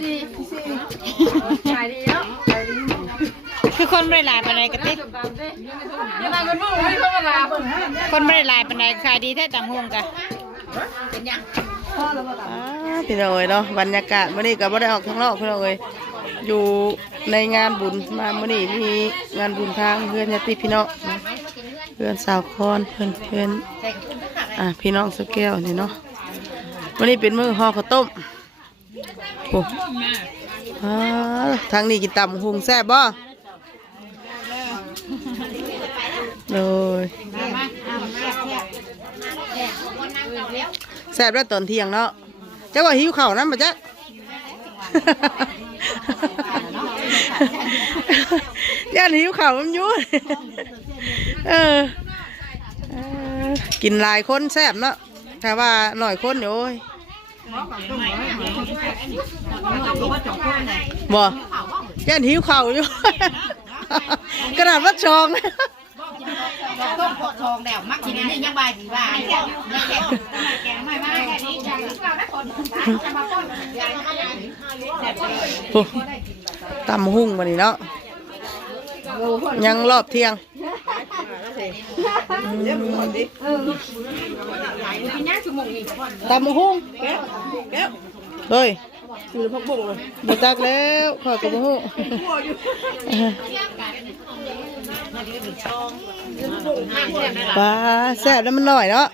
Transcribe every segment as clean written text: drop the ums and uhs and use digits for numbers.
ขายดีเนาะคือคนไม่ได้หลายปานใดกระติบคนไม่ได้หลายปานใดขายดีแท้ต่างห่วงกันพี่น้องเอ้ยเนาะบรรยากาศมื้อนี้ก็บ่ได้ออกข้างนอกพี่น้องเอ้ยอยู่ในงานบุญมามื้อนี้มีงานบุญทางเพื่อนญาติพี่น้องเพื่อนสาวคอนเพื่อนพี่น้องสแก้วนี่เนาะวันนี้เป็นมื้อห่อข้าวต้มโอ้ทางนี้กินตำหุงแซ่บบ่เลยแซ่บแล้วตอนเที่ยงเนาะเจ้าว่าหิวข้าวนั่นมาจ๊ะย่านหิวข้าวมันยุ่ยกินหลายคนแซ่บเนาะแต่ว่าหน่อยคนเดี๋ยวบ่ย่านหิวข้าวอยู่กระดาษวัดชองต้มทองแล้วมักกินนี่ยังใบสีว่าตำหุ่งมาดิเนาะยังรอบเที่ยงตำหุ่งเฮ้ยดูตักแล้วขอกับหุ่งปลาแซ่บแล้วมันหน่อยเนาะ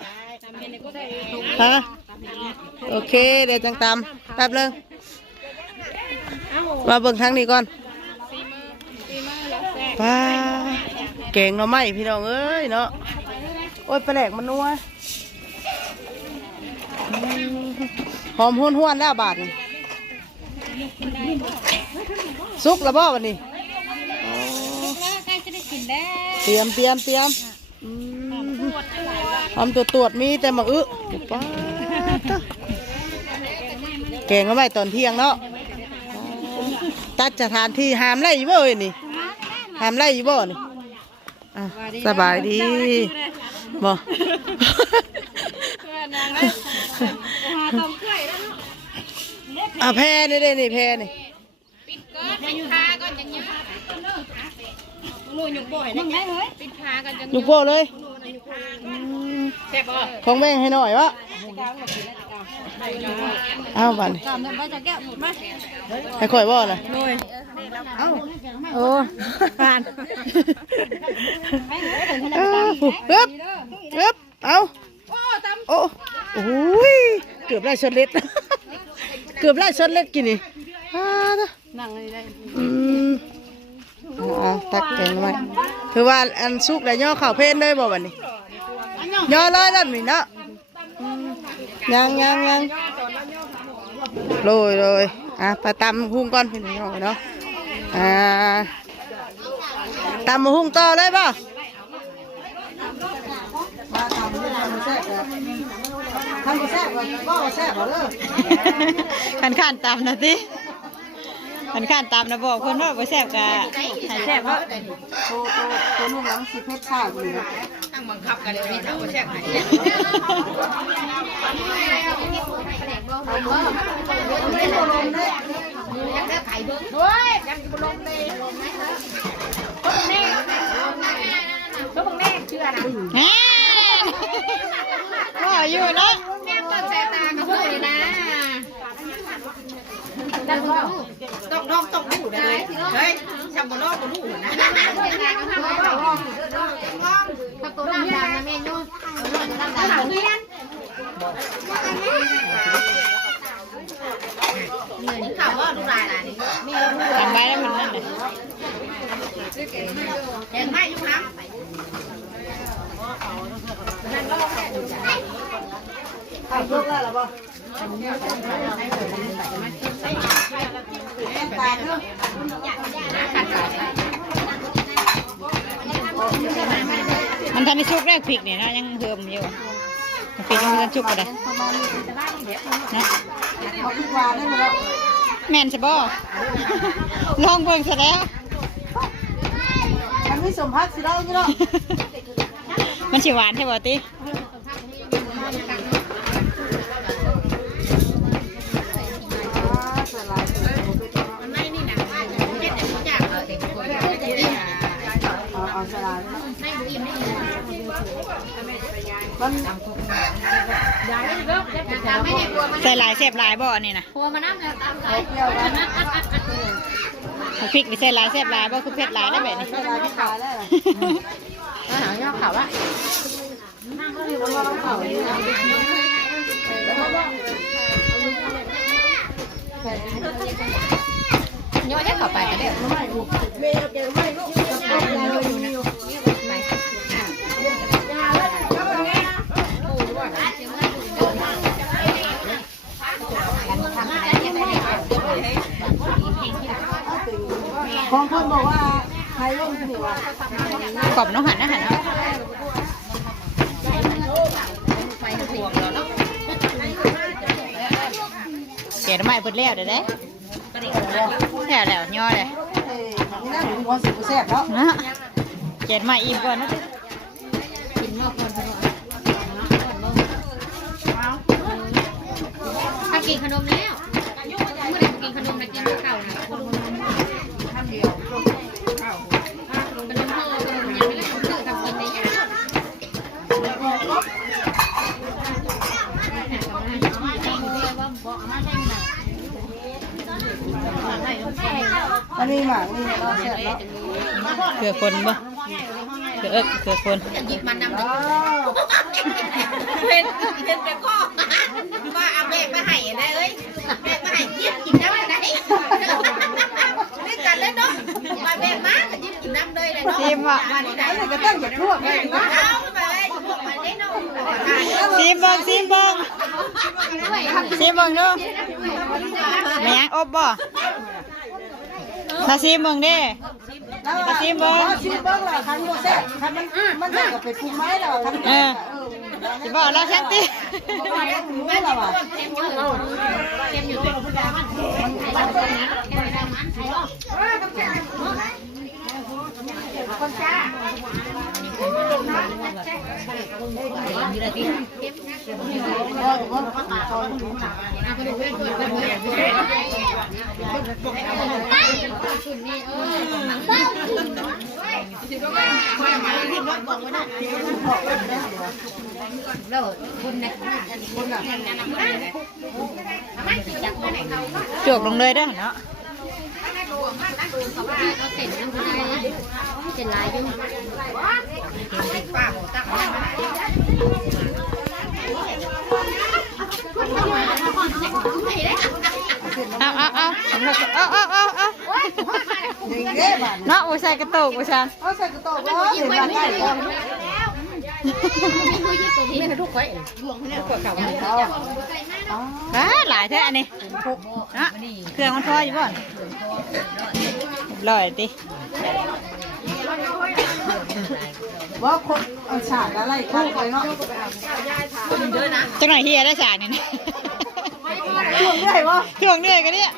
ฮะโอเคเดี๋ยวจังตำแป๊บนึงมาเบิ่งทางนี้ก่อนปลาเก่งเนาะไหมพี่น้องเอ้ยเนาะโอ้ยปลาแหลกมันนัวหอมห้วนๆแล้วบาทซุกแล้วบ่วันนี้เตรียมทำตรวจมีแต่หมักป้าแกงก็ไม่ตอนเที่ยงเนาะตัดจะทานที่หามไล่อยู่บ่นี่หามไล่อยู่บ่นี่สบายดีบ่แพนี่ได้นี่แพนี่ยุกโป้เลยของแม่ให้หน่อยวะเอาบันให้ข่อยบ่นะโอ้ผ่านปึ๊บเอาโอ้ยเกือบได้ชนเล็ดเกือบได้ชนเล็ดกินนี่นั่งเลยได้ตักแกงไว้คือว่าอันซุกได้ย่อข่าวเพลนเลยบ่วันนี้ย่อเลยแล้วนี่เนาะยังเลยไปตำหุ้งก่อนพี่น้องเนาะตำหุ้งต่อเลยป่ะมาตำด้วยกันแซ่บทำแซ่บก็แซ่บเลยขันตำนะสิขันตามนะบอกคนว่าไปแซ่บกะหายแซ่บว่าตัวนุ่งหลังสิเพชรชาอยู่ตั้งบังคับกันเลยนี่ถ้าไปแซ่บหายแซ่บไข่เบิ้งด้วยยังจะบลงเลยก็บังแน่เชื่อนะก็อยู่นะแม่ต้นแสตาก็พูดเลยนะต้องดูได้เฮ้ยชาวบ้านก็ดูนะถ้าตัวน้ำดำนะแม่ยุ่งน้ำดำเรียนนี่ข่าวว่าลูกหลานนี่ทำไมแล้วมันนั่นเลยเห็นไหมยุ่งน้ำเอาลูกแล้วหรอป่ะมันทำให้ชุกแรกผิกเนี่ยนะยังเพิ่มอยู่ผิกยังเพิ่มชุกอะไรนะแมนใช่ป่ะลองเบิ่งซะแล้วมันไม่สมพักสิเราใช่ไหมมันฉิหวานใช่ป่ะติ ใส่หลายแซ่บหลายบ่นี่นะ พัวมานั่งตามใจ พริกนี่ใส่หลายแซ่บหลายบ่คือเผ็ดหลายได้แบบนี้ อาหารยอดเขาละย้อนเข้าไปกันเด้อของคนบอกว่าใครร่วมถือว่าก รอบน้องหันนะหันเนาะเกล็ดไม้เปิดแล้วเด้อแล้วย่อเลย นี่น่าถึงวัน10%แล้ว นะเกล็ดไม้อิ่มก่อนนะ ถ้ากินขนมแล้วเมื่อไหร่กินขนมมากินเก่านะขนมท่านเดียวขนมห่อขนมยังไม่ได้ซื้อทำกินในยา อันนี้หมากนี่เราเสร็จแล้ว เกลือคนบ่เกลือเกลือคน หยิบมันนำเป็นแต่ข้อว่าเอาแบกมาให้ได้เอ้ยแบกมาให้ยิบกินน้ำได้นี่กันเลยเนาะมาแบกมายิบกินน้ำเลยเลยเนาะ ซิมบ่ วันนี้ได้ ก็ต้องอย่าทั่วไปนะ เอาไปพวกมันได้เนาะ ซิมเบิ่งซิมเบิ่งซิมเบิ่งดูแม่ยังอบบ่มาซิมเบิ่งเด้มาซิมเบิ่ง ชิมเบิ้งละคันโมเซ่คันมันได้กับเป็ดพุงไม้แล้วคัน สิบอกเราแค่ติ ไม่หรอวะ จวกลงเลยเด้อเนาะ เป็นลายยุ่ง เอาเนาะโอ้ใส่กระตุกโอ้ชัน เอาใส่กระโต๊ะว่าเห็นว่าง่ายกว่า ไม่ได้ทุกคน หลายแท้อันนี้นะเครื่องมันพออยู่บ่อนลอยติ ว่าคนเอาฉากอะไรคู่ไปเนาะ จังหน่อยเฮียได้ฉากนี่ ช่วงได้วะ ช่วงเหนื่อยกันเนี่ย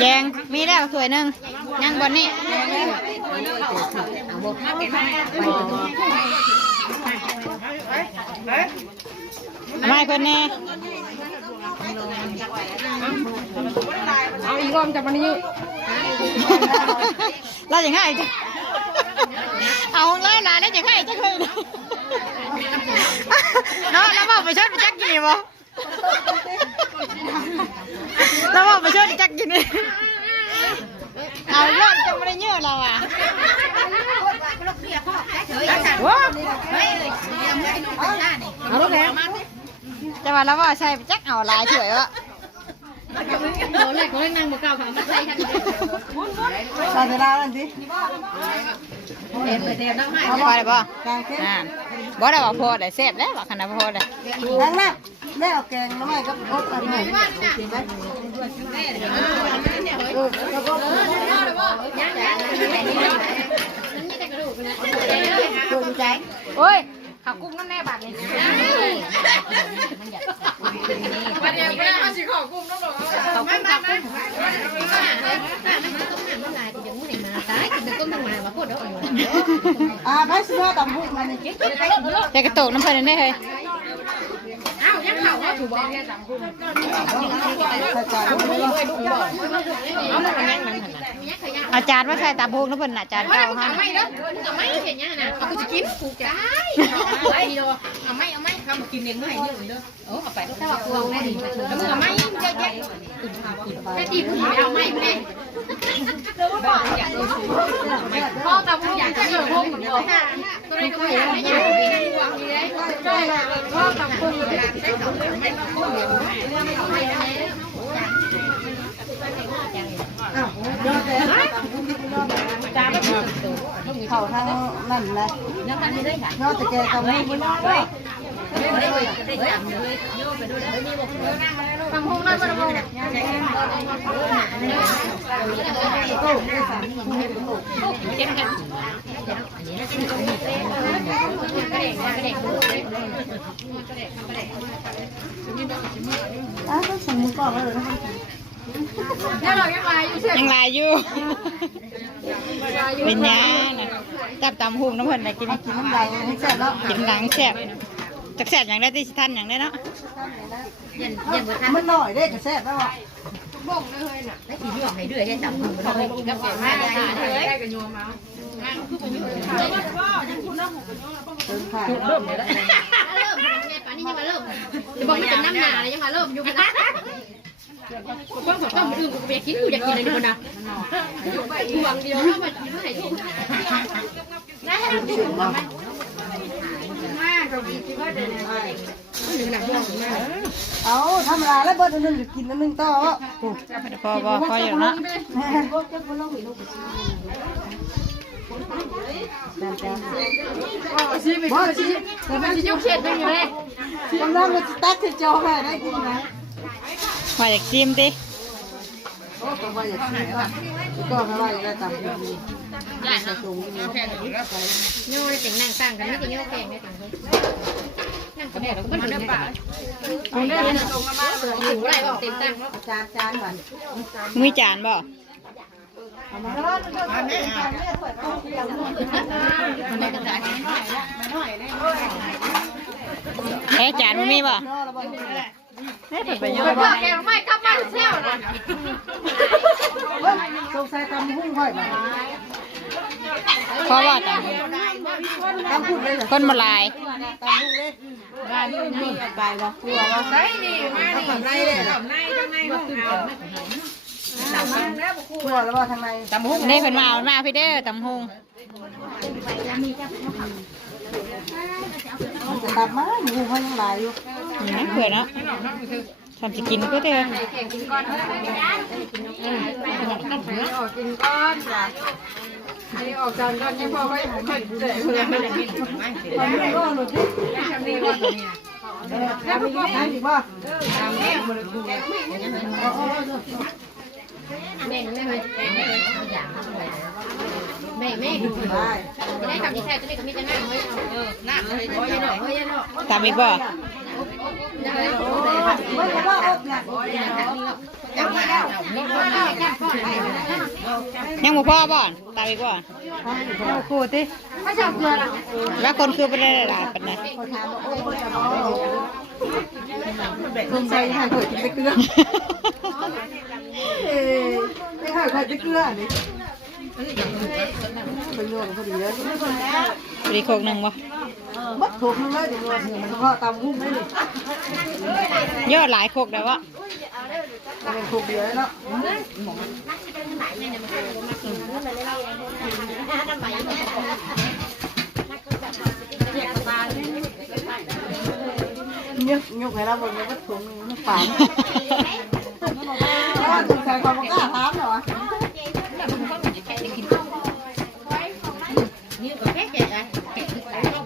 แกงมีแล้วถ้วยหนึ่งยังบนนี่ไม่เพิ่นแน่เอาอีกรอบจับมันนี่เราอย่างง่ายจ้ะเอาของไล่หลานได้อย่างง่ายจ้ะเคยเนาะแล้วบอกไปชดไปจักกี่บ่แล้วบอกไปชดจักกี่นี่เอาเรื่องจะไม่ได้เยอะเราอ่ะว้าเอาลูกแกจะมาแล้วว่าใช่ไปจักเอาลายเฉยวะ เขาเลยเขาเลยนั่งบนเก่าเขาไม่ใช่ทั้ง ตอนเวลาอันที่ เด็ดเด็ดน้ำให้ พอได้ป่ะ กลางเส้น บ่ได้ว่าพอได้เสพแล้วว่าขนาดพอได้ นั่งนั่งแม่เอาแกงน้ำมันก็พดอันนี้ตัวใจ โอ้ยขากุ้งนั่นแน่บาดเลย วันนี้ไม่ได้เอาสิขอกุ้งต้องบอกเขาไม่ต้องหาลายจะมุ่งไหนมาตายจะต้มทำงานมาโคตรเด้อ ไปซื้อตำบุกมาในกิ๊ก จะกระตุกน้ำเพลินได้เลย อ้าวยังเข่าว่าถูกบอกเนี่ยสั่งกุ้ง กระจายไปเลย เอามันยังมันขนาด อาจารย์ว่าใส่ตาบุกนะเพิ่นน่ะอาจารย์เก่า เอา ฮะ ไม่เด้อเอาไม่เห็นยังน่ะเอากูจะกินกูจะได้ไอ้ดีโดเอาไม่ทำกินเองไม่ให้เยอะเด้อเอาไปแล้วก็เอาไม่ดีแล้วมึงเอาไม่เยอะแยะแค่ตีกูเอาไม่กูเลยพ่อตาบุญอยากจะเลิกพุ่งอยู่ตัวนี้ก็ไม่อยากให้อยากมีในวางอยู่เลยพ่อตาบุญอยากใช้เขาไม่พุ่งเลยไม่ได้ เขาทางนั่นนะนอกจากแกกับมือมันนอกเลย ฟังห้องนั่นก็ได้เก็บกันต้องสมมุติก่อนเลย แล้วเรายังไงอยู่เชื่อ ยังลายอยู่เป็นยังน่ะจับตำหุงน้ำเพิ่นน่ะกิน กินน้ำลายให้แซ่บแล้ว กินหลังแซ่บจักแซ่บอย่างได้ที่ท่านอย่างได้เนาะ มันหน่อยได้ก็แซ่บแล้วอ่ะ บ่งเลยน่ะได้กี่หยอกให้เดือดให้จับมือเราเลยกับแกมาได้ได้กันโยมมา เติมขา เริ่มเลยเริ่มไงป่านนี้ยังมาเริ่มจะบอกไม่เป็นน้ำหนาเลยยังมาเริ่มอยู่กันนะกว้างกว่าต้มอื่นกูอยากกินกูอยากกินอะไรดีกว่านะอยู่หวังเดียวแล้วมากินให้กินนะให้เราดูมาไหมมาเราดีคิดว่าเดี๋ยวหนึ่งหนักเยอะมาก เอาธรรมดาแล้วเบิดนึงกินนึงต่อ พออยู่เนาะ บ่สิแต่มัน ยกเช็ดไปอยู่เลย กำลังจะตักที่จอให้ได้กินนะ มาอยากชิมติ โอ้ก็ว่าอยากกินก็ไม่ว่าอยากได้ตามที่มี ย่าเนาะแค่ไหนโย่ได้แต่งนั่งตั้งกันไม่แต่โย่แข่งได้แต่งนั่งกันเนี่ยเราก็ถึงป่าเอาได้ตรงมาบ้านถึงไรบอกเต็มตั้ง จานก่อน มีจานบ่เอ๊ะจานมันมีบ่เอ๊ะเปิดไปยัง เปิ บ่ ดแกงไม่กลับมาเที่ยวนะ สงสัยตำหุ้งค่อยมา เพราะว่าต่าง ตำหุ้งเลยเหรอ คนมาลาย ตำหุ้งเลยบ้านนี่ไปบ่กลัวบ่ ใช่นี่มานี่ ในเลยเหรอ ในข้างในห้องเอา กลัวแล้วบ่ทางใน ตำหุงนี่เพิ่นมาเอามาพี่เด้อตำหุง จะตัดมาหมูเขายังหลายอยู่ นี่นะเผื่อเนาะทำสิกินก็เด้อ แข่งกินก้อนออกกินก้อนจ้ะอันนี้ออกจานก้อนยังพอค่อยเจ๋อเพื่อนไม่ได้กินไม่ ตำนี้ก็หลุดดิ ทำนี่ว่าตัวนี้ แล้วมีก็ทำอีกบ่ ทำนี่บริบูรณ์แม่ไม่เลยแม่ไม่ดู ได้ จะได้ทำที่ใช่ตัวนี้ก็มีแต่หน้าเฮ้ยหน้าเลยเฮ้ยยันหรอเฮ้ยยันหรอ ตำอีกบ่ ไม่ได้ว่าอบเนี่ย จับมาแล้ว ยังบ่พอบ่ตำอีกบ่เอาคู่ติ ไม่ชอบเกลือละ แล้วคนคือบ่ได้หลายปานใด เขาถามว่าโอ้ยจะบ่สงสัยให้ข่อยกินไปเกลือไม่ให้ข่อยไปเกลือนี่เป็นรวมพอดีเลย พอดีโคกหนึงบ่ บัดถูกนึงเลยเดี๋ยวมันก็ตำหุ้มได้ดิ ยอดหลายโคกได้บ่ เป็นถูกเดียวเนาะ ยกให้เราบนนี้ก็ถุงมันฝันถ้าถุงใส่ความกล้าถามเหรอ นี่ก็แค่แกะแกะ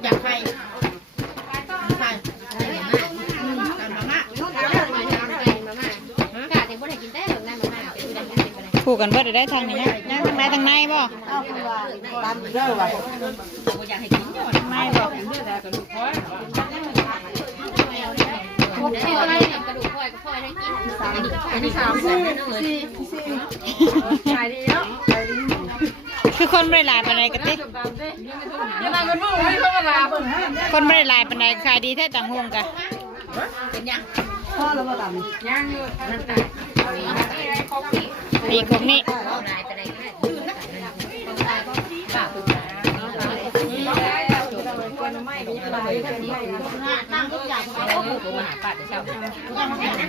จากไฟไฟมาม่ากาเดี๋ยวบ่ได้กินแต่หน้ามาม่าเป็นได้ยังเป็นได้ คู่กันเบิดได้ทางนี้ยังทางในทางในบ่ เอาคือว่าตามเด้อว่ะ อยากให้กินยอด ทางในบ่ นี่อะไรกระดูกค่อยก็ค่อยได้กินอันนี้3คนนั่นเลยขายดีแล้ว ไปดิ คือคนบ่ได้หลายปานใดก็ติ ยังไงมันรู้ไม่เข้ามาลา คนบ่ได้หลายปานใดขายดีแท้ตำหุงกะ เป็นยัง พ่อเราบ่ตาม ยังอยู่นั่นน่ะ ดีกว่านี้ เอาได้แต่ได้ ตั้งทุกอย่างเขาก็ผูกมาหาป้าแต่เช้า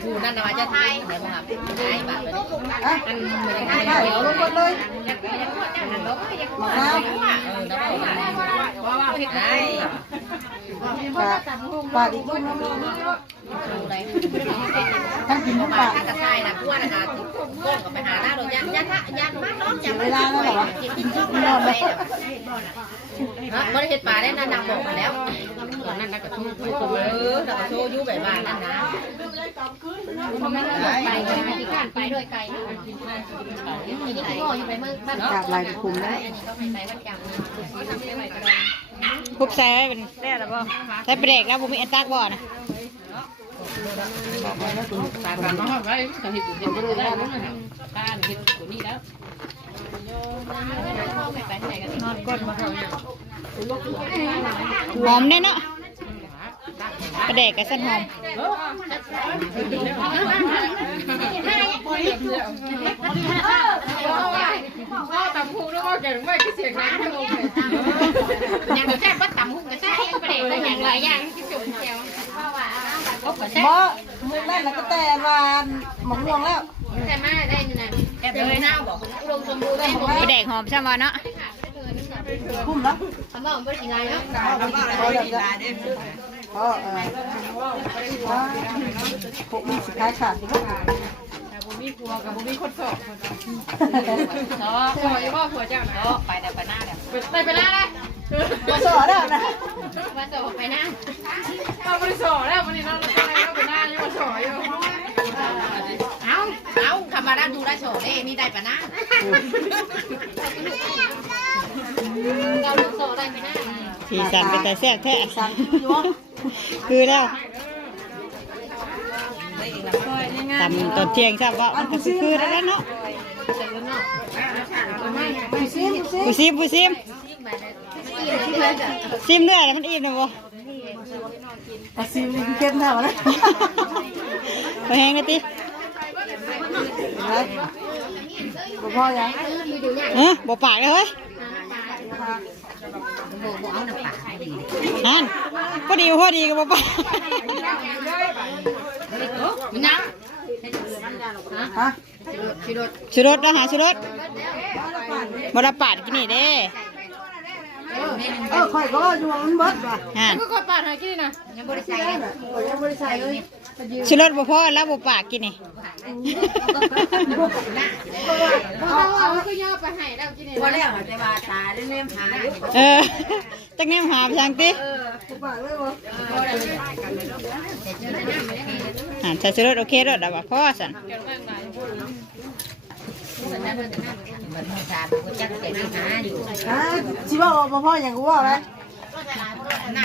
ผูนั่นน่ะว่าจะไทยเดี๋ยวมาหาไทยป้าเลยอันเดี๋ยวลงหมดเลยปาดอีกคนทั้งกินทั้งปาด ถ้ากระชายนะกลัวนะคะก้นก็ไปหาหน้าเรายันมากน้องยัน เวลาแล้วเหรอ นอนไปบริเหตุป่าได้นางบอกมาแล้วนั่นนักกระทู้นักกระทู้ยุ่แบบบ้านนั่นนะไปที่การไปด้วยไกลนี่ที่พ่ออยู่ไปเมื่อบ้าน จากลายคุมได้ อันนี้ก็ไปวันจันทร์ทำไม่ไหวก็ได้ คุบใส่เป็นแร่แล้วบ่ใส่เบรกแล้วผมมีอันตักบ่นะ ตาการมาไว้กับหิบเห็นก็ได้แล้วนะบ้านหิบตัวนี้แล้วไปไหนกันนอนก้นมาเถอะ หอมแน่เนาะกระเดกกับเส้นหอม ตำหูแล้วก็เก่งไม่คิดเสียงนั้นทั้งหมดอย่างแค่ว่าตำหูก็ใช่ประเด็นอะไรอย่างไรอย่างที่จุ่มเจียว บ่มึงนั่นแล้วก็แต่วานหมองม่วงแล้ว แต่มาได้นี่นะแบบเลยน้าบอกลงชมพูได้หมด กระเดกหอมใช่ไหมเนาะ คุ้มแล้ว ทำบ้างไม่ได้กินอะไรเนาะ ผมมีสินค้าขาด ผัวยังว่าผัวเจ้านะไปแต่ไปหน้าเดี๋ยวไปหน้าเลย มาสอนแล้วนะ มาสอบไปหน้า เราไปสอแล้ววันนี้เราไปหน้ายังมาสออยู่ เอาคำมาได้ดูได้โฉเล่นี่ได้ปะหน้าเราลูกโซ่ได้ไปหน้า สีสันเป็นแต่แซ่บแท้ สั่งอยู่วะ คือแล้วตำตอนเที่ยงทราบว่ามันก็คือแล้วเนาะ กูซิม ปูซิมซิมเนื้อแล้วมันอิ่มนะบ่ กูซิมนี่กูเข้มแน่วะเลย ไปแห้งเลยติ บ่พอยัง บ่ปากเลยเฮ้ยนั่นพอดีก็บ่ปาก มันนะ ฮะ ชูรสนะหาชูรสบ่ได้ปาดกินนี่เด้ ค่อยก็อยู่มันเบิดว่ะ นั่น ก็กดปาดหากินนะ ยังบริษัท ยังบริษัทเลย ชูรสบ่พอแล้วบ่ปากกินนี่ เอาคือย่อไปให้แล้วกิน พอแล้วแต่ว่าตาได้เล่มหา จักแนมหาไปทางติ ปากเลยวะ ใส่ชูรสโอเครสอ่ะว่าพอสั่น มันมีชาบุจักเก็บหาอยู่ ฮะชิว่าบ่พออย่างกูว่าไหม หน้า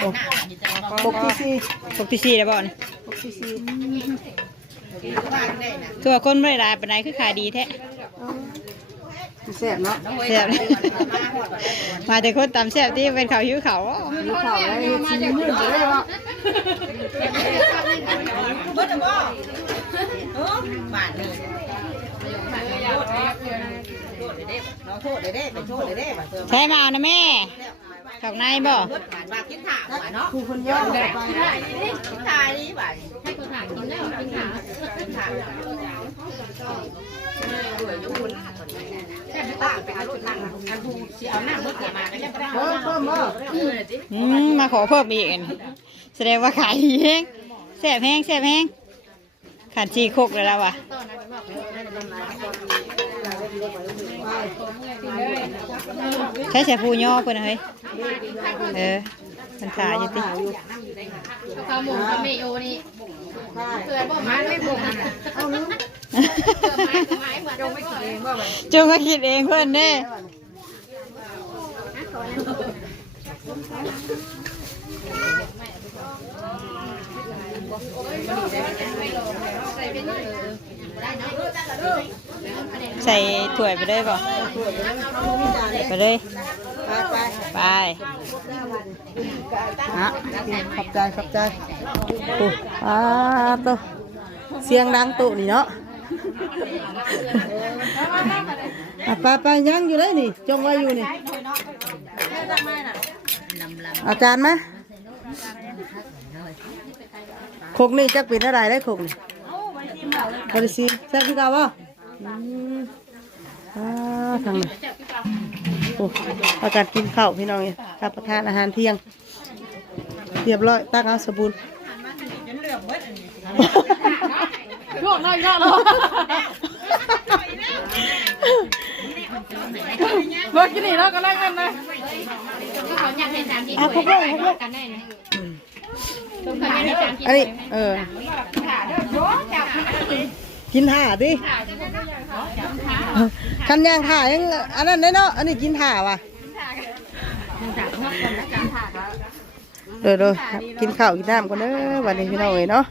อยู่แต่ ปกที่ ปกที่4แล้วบ่นี่ ปกที่ บ้านได้นะ ตัวคนบ่ได้หลายปานใดคือขายดีแท้ แซ่บเนาะ แซ่บมาแต่คนตำแซ่บที่เป็นข้าวหิวข้าว มีข่าวอะไรชีมืดจะได้วะ เบิดบ่บ้านนี่เราโทษเด้ไปโทษเด้มาเติม ใช่มาเอานะแม่ข้างในบ่ บ้านว่ากินถ่าเนาะ ผู้คนย่อไป กินถ่านี่บ้านให้คนถ่ากินแล้วกินถ่ากินถ่าไปหารถนั่งอันดูสิเอาหน้าเมื่อเกิดมาก็ยังไม่ได้ เพิ่มบ่ มาขอเพิ่มอีกอันแสดงว่าขายดีแห้งแซ่บแห้งขาดชีโคกเลยแล้วว่ะใช้เสียฟูย่อเพิ่นเฮ้ยมันถ่ายอยู่ติ ข้าวหมูข้าวเมโอนี่เกิดบ่มาไม่บ่มเอาลืมเกิดไม้เหมือนเราไม่กินเองบ่ จงก็คิดเองเพิ่นเด้ใส่ถ้วยไปเลยบ่ไปเลยไปฮะ ขอบใจโอ้ตัวเสียงดังตุนี่เนาะไปยังอยู่เลยนี่จงไว้อยู่นี่อาจารย์ไหม โคกนี่จักเป็นอะไรได้โคกนี่บริซีแซ่บพี่กาวะทางนี้โอ้อาการกินข้าวพี่น้องเนี่ยรับประทานอาหารเที่ยงเรียบร้อยตั้งเอาสบู่ ช่วงนั้นก็เนาะเมื่อกี้นี่เราก็ไล่กันนะ ก็เขาอยากเห็น3 ทีกันได้นะต้องการให้3 ที อันนี้กินห่าดิคันย่างห่ายังอันนั้นได้เนาะอันนี้กินห่าว่ะเด้อกินข้าวกินน้ำก่อนเด้อวันนี้พี่น้องเอ๋ยเนาะ